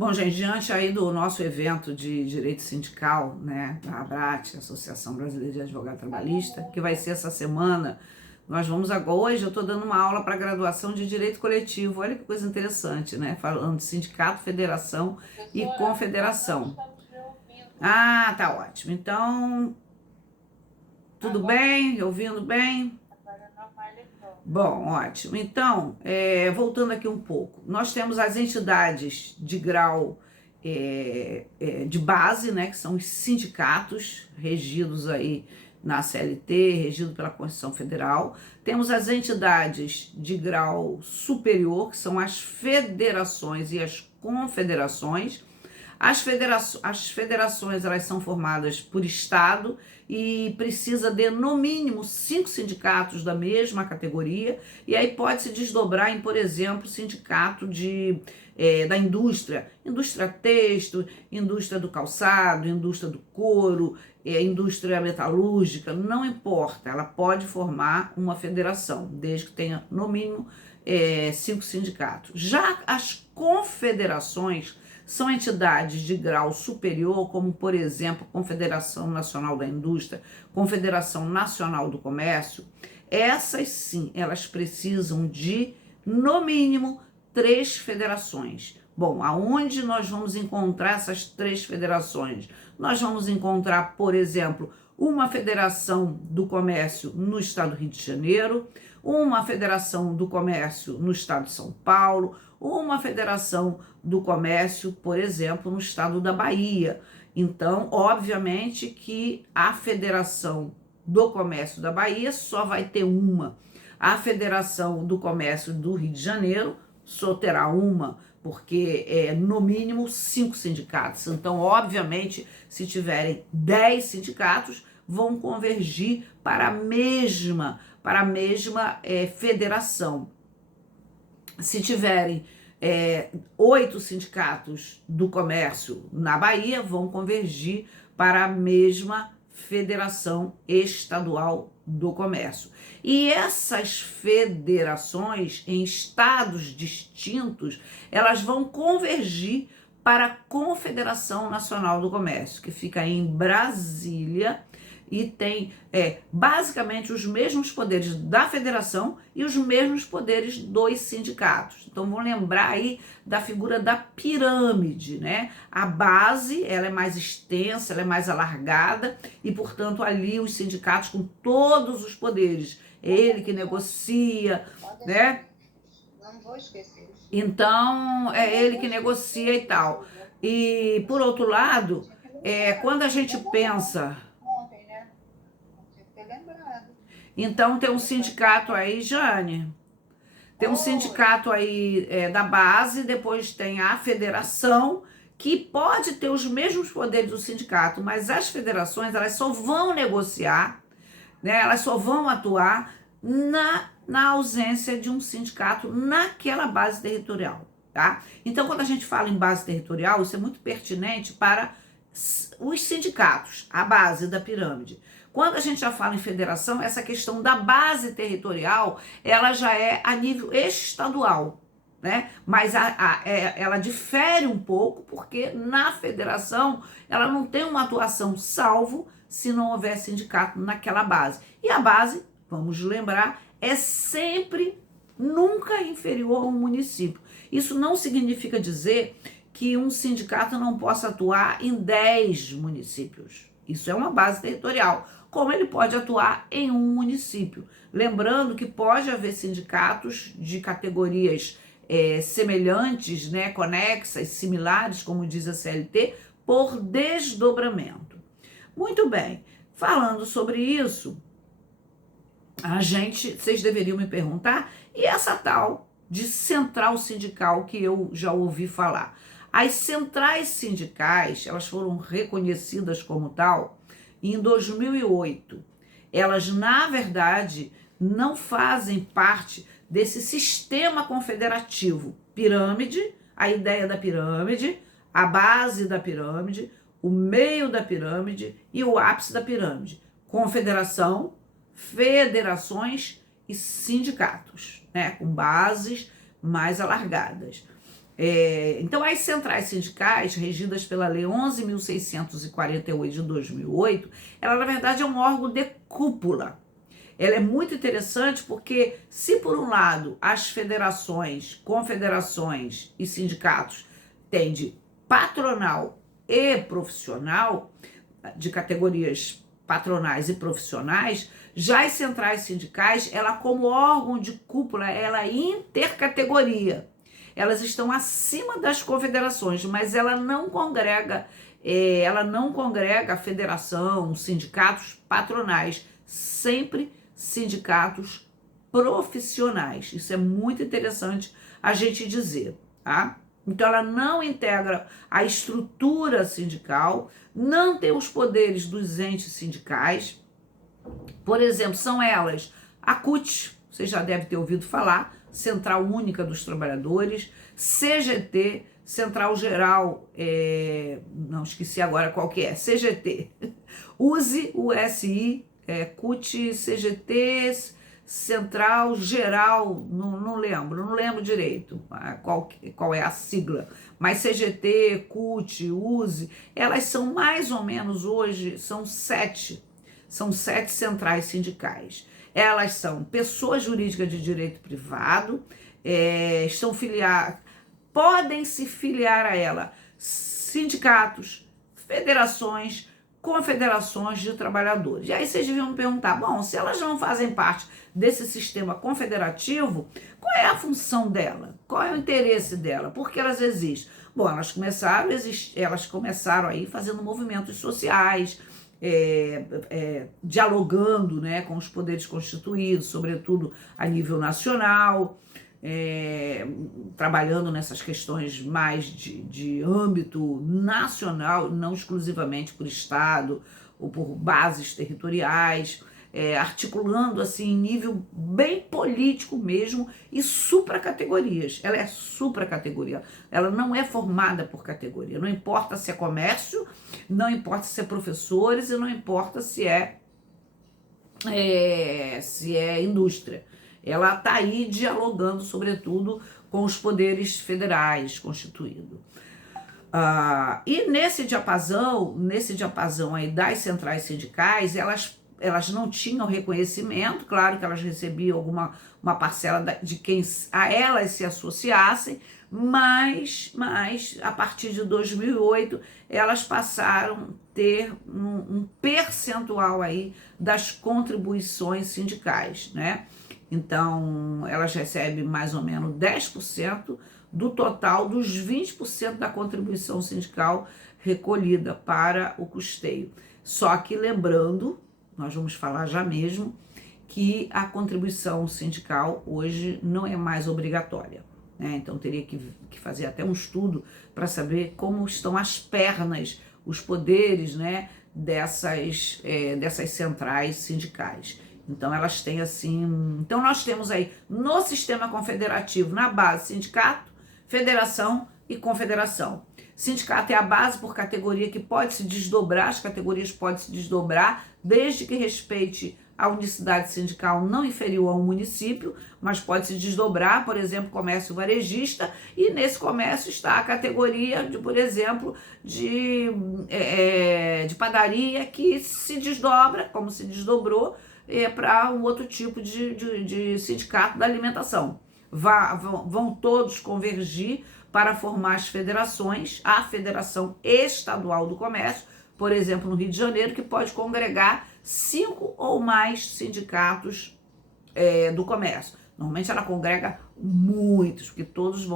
Bom, gente, diante aí do nosso evento de direito sindical, né, da ABRAT, Associação Brasileira de Advogado Trabalhista, que vai ser essa semana, nós vamos agora, hoje eu estou dando uma aula para graduação de Direito Coletivo, olha que coisa interessante, né, falando de sindicato, federação e confederação. Ah, tá ótimo, então, tudo bem? Ouvindo bem? Bom, ótimo. Então, voltando aqui um pouco, nós temos as entidades de grau de base, né, que são os sindicatos regidos aí na CLT, regido pela Constituição Federal. Temos as entidades de grau superior, que são as federações e as confederações. As federações elas são formadas por estado e precisa de, no mínimo, 5 sindicatos da mesma categoria, e aí pode se desdobrar em, por exemplo, sindicato da indústria têxtil, indústria do calçado, indústria do couro, indústria metalúrgica, não importa, ela pode formar uma federação, desde que tenha, no mínimo, 5 sindicatos. Já as confederações são entidades de grau superior, como, por exemplo, Confederação Nacional da Indústria, Confederação Nacional do Comércio. Essas sim, elas precisam de, no mínimo, 3 federações. Bom, aonde nós vamos encontrar essas 3 federações? Nós vamos encontrar, por exemplo, uma federação do comércio no estado do Rio de Janeiro, uma federação do comércio no estado de São Paulo, uma federação do comércio, por exemplo, no estado da Bahia. Então, obviamente que a federação do comércio da Bahia só vai ter uma. A federação do comércio do Rio de Janeiro só terá uma, porque no mínimo 5 sindicatos. Então, obviamente, se tiverem 10 sindicatos, vão convergir para a mesma federação. Se tiverem 8 sindicatos do comércio na Bahia, vão convergir para a mesma Federação Estadual do Comércio. E essas federações em estados distintos, elas vão convergir para a Confederação Nacional do Comércio, que fica em Brasília, e tem basicamente os mesmos poderes da federação e os mesmos poderes dos sindicatos. Então, vamos lembrar aí da figura da pirâmide, né? A base, ela é mais extensa, ela é mais alargada e, portanto, ali os sindicatos com todos os poderes. Ele que negocia, né? Não vou esquecer. Então, é ele que negocia e tal. E, por outro lado, quando a gente pensa... Então, tem um sindicato aí, Jane, tem um sindicato aí da base, depois tem a federação, que pode ter os mesmos poderes do sindicato, mas as federações, elas só vão negociar, né, elas só vão atuar na ausência de um sindicato naquela base territorial, tá? Então, quando a gente fala em base territorial, isso é muito pertinente para os sindicatos, a base da pirâmide. Quando a gente já fala em federação, essa questão da base territorial, ela já é a nível estadual, né? Mas ela difere um pouco, porque na federação ela não tem uma atuação, salvo se não houver sindicato naquela base. E a base, vamos lembrar, é sempre, nunca inferior a um município. Isso não significa dizer que um sindicato não possa atuar em 10 municípios. Isso é uma base territorial, como ele pode atuar em um município. Lembrando que pode haver sindicatos de categorias semelhantes, né, conexas, similares, como diz a CLT, por desdobramento. Muito bem, falando sobre isso, vocês deveriam me perguntar, e essa tal de central sindical que eu já ouvi falar? As centrais sindicais, elas foram reconhecidas como tal em 2008. Elas, na verdade, não fazem parte desse sistema confederativo. Pirâmide, a ideia da pirâmide, a base da pirâmide, o meio da pirâmide e o ápice da pirâmide. Confederação, federações e sindicatos, né, com bases mais alargadas. Então, as centrais sindicais, regidas pela Lei 11.648 de 2008, ela, na verdade, é um órgão de cúpula. Ela é muito interessante porque, se por um lado as federações, confederações e sindicatos têm de patronal e profissional, de categorias patronais e profissionais, já as centrais sindicais, ela como órgão de cúpula, ela é intercategoria. Elas estão acima das confederações, mas ela não congrega a federação, sindicatos patronais, sempre sindicatos profissionais. Isso é muito interessante a gente dizer, tá? Então, ela não integra a estrutura sindical, não tem os poderes dos entes sindicais. Por exemplo, são elas a CUT, você já deve ter ouvido falar, Central Única dos Trabalhadores, CGT, Central Geral, não esqueci agora qual que é, CGT, USI, USI, CUT, CGT, Central Geral, não lembro direito qual é a sigla, mas CGT, CUT, USI, elas são mais ou menos hoje, são sete centrais sindicais. Elas são pessoas jurídicas de direito privado, estão filiadas, podem se filiar a ela sindicatos, federações, confederações de trabalhadores. E aí vocês deviam me perguntar, bom, se elas não fazem parte desse sistema confederativo, qual é a função dela? Qual é o interesse dela? Por que elas existem? Bom, elas começaram aí fazendo movimentos sociais, dialogando, né, com os poderes constituídos, sobretudo a nível nacional, trabalhando nessas questões mais de âmbito nacional, não exclusivamente por estado ou por bases territoriais, articulando assim em nível bem político mesmo e supracategorias. Ela é supracategoria, ela não é formada por categoria, não importa se é comércio, não importa se é professores e não importa se é indústria. Ela está aí dialogando, sobretudo, com os poderes federais constituídos. E nesse diapasão aí das centrais sindicais, elas não tinham reconhecimento, claro que elas recebiam uma parcela de quem a elas se associassem, mas a partir de 2008 elas passaram a ter um percentual aí das contribuições sindicais, né? Então, elas recebem mais ou menos 10% do total dos 20% da contribuição sindical recolhida para o custeio. Só que lembrando, nós vamos falar já mesmo, que a contribuição sindical hoje não é mais obrigatória, né? Então, teria que fazer até um estudo para saber como estão as pernas, os poderes, né, dessas centrais sindicais. Então, elas têm assim... Então, nós temos aí no sistema confederativo, na base, sindicato, federação e confederação. Sindicato é a base por categoria que pode se desdobrar, as categorias podem se desdobrar, desde que respeite a unicidade sindical não inferior a um município, mas pode se desdobrar, por exemplo, comércio varejista, e nesse comércio está a categoria, por exemplo, de padaria, que se desdobra, como se desdobrou, para um outro tipo de sindicato da alimentação. Vão todos convergir para formar as federações, a Federação Estadual do Comércio, por exemplo, no Rio de Janeiro, que pode congregar 5 ou mais sindicatos do comércio. Normalmente ela congrega muitos, porque todos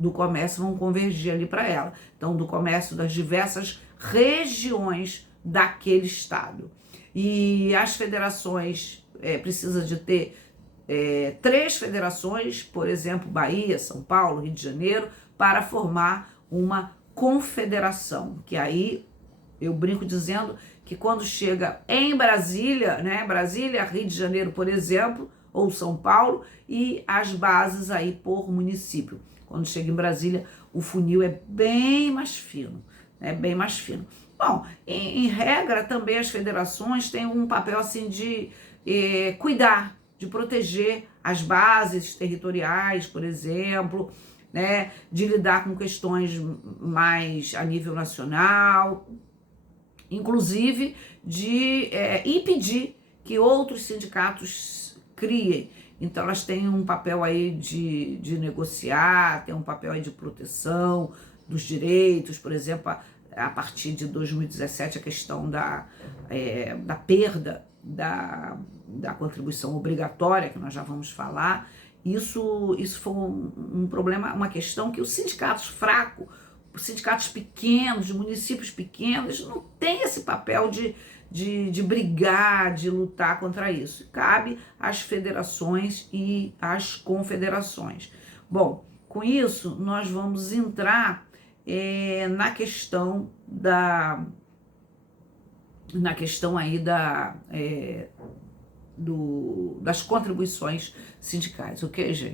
do comércio vão convergir ali para ela. Então, do comércio das diversas regiões daquele estado. E as federações precisam de ter 3 federações, por exemplo, Bahia, São Paulo, Rio de Janeiro, para formar uma confederação, que aí eu brinco dizendo que quando chega em Brasília, né, Brasília, Rio de Janeiro, por exemplo, ou São Paulo, e as bases aí por município. Quando chega em Brasília, o funil é bem mais fino, né, bem mais fino. Bom, em regra, também as federações têm um papel assim de cuidar, de proteger as bases territoriais, por exemplo, né, de lidar com questões mais a nível nacional, inclusive de impedir que outros sindicatos criem. Então elas têm um papel aí de negociar, tem um papel aí de proteção dos direitos, por exemplo, a partir de 2017 a questão da perda da contribuição obrigatória, que nós já vamos falar, isso foi um problema, uma questão que os sindicatos fracos, os sindicatos pequenos, de municípios pequenos, não têm esse papel de brigar, de lutar contra isso. Cabe às federações e às confederações. Bom, com isso nós vamos entrar na questão aí das contribuições sindicais, ok, gente?